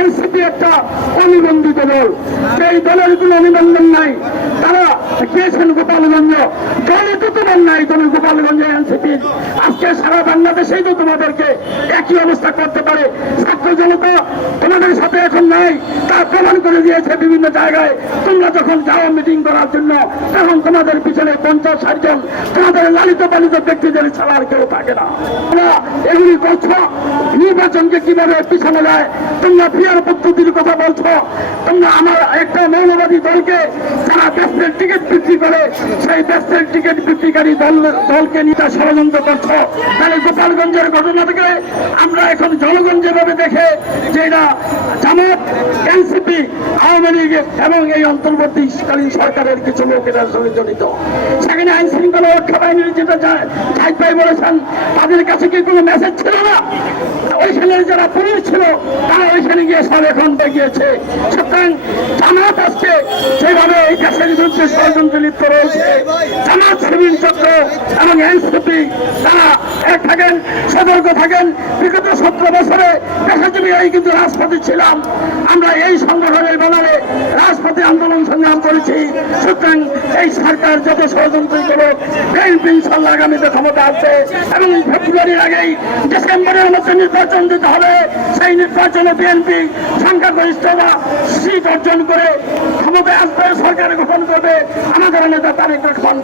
NCP একটা অনিবন্ধিত দল, সেই দলের কোনো অনিবন্ধন নাই। তারা গিয়েছেন গোপালগঞ্জ, দলে তো তোমার নাই, তুমি গোপালগঞ্জে এনসিপি। আজকে সারা বাংলাদেশেই তো তোমাদেরকে একই অবস্থা করতে পারে। ছাত্র জনতা তোমাদের সাথে এখন নাই, তা প্রমাণ করে দিয়েছে বিভিন্ন জায়গায়। তোমরা যখন যাও মিটিং করার জন্য, তখন তোমাদের পিছনে 50-60 জন তোমাদের লালিত পালিত ব্যক্তিদের ছাড়া আর কেউ থাকে না। তোমরা এগুলি করছো, নির্বাচনকে কিভাবে পিছনে যায়, তোমরা ফিয়ার পদ্ধতির কথা বলছো। তোমরা আমার একটা মৌলবাদী দলকে যারা দেশের টিকিট বিক্রি করে, সেই দেশের টিকিট বিক্রিকারী দলকে নিয়ে ষড়যন্ত্র করছো। তাহলে গোপালগঞ্জের ঘটনা থেকে আমরা এখন জনগণ যেভাবে দেখে যে এটা জামাত, এনসিপি, আওয়ামী লীগ এবং এই অন্তর্বর্তীকালীন সরকারের কিছু লোক এটার সঙ্গে জড়িত। সেখানে আইন শৃঙ্খলা রক্ষা বাহিনীর যেটা জাহিদ ভাই বলেছেন, তাদের কাছে কি কোনো মেসেজ ছিল না? ওইখানে যারা পুলিশ ছিল তারা ওইখানে গিয়ে সব এখন গিয়েছে। সুতরাং জামাত আজকে যেভাবে এই দেশের বিরুদ্ধে ষড়যন্ত্রে লিপ্ত রয়েছে, জামাত শিবির চক্র এবং এনসিপি তারা এক থাকেন, সতর্ক থাকেন। বিগত 17 বছরে দেশজুড়ে এই কিন্তু রাজপথে ছিলাম, আমরা এই সংগঠনের বানালে রাজপথে আন্দোলন সংগ্রাম করেছি। সুতরাং এই সরকার যত ষড়যন্ত্রই করুক, বিএনপি ইনশাআল্লাহ আগামীতে ক্ষমতা আসবে এবং ফেব্রুয়ারির আগেই ডিসেম্বরের মধ্যে নির্বাচন দিতে হবে। সেই নির্বাচনে বিএনপি সংখ্যাগরিষ্ঠতা সিট অর্জন করে ক্ষমতায় আসবে, সরকার গঠন করবে। আমাদের নেতা তারেক রহমান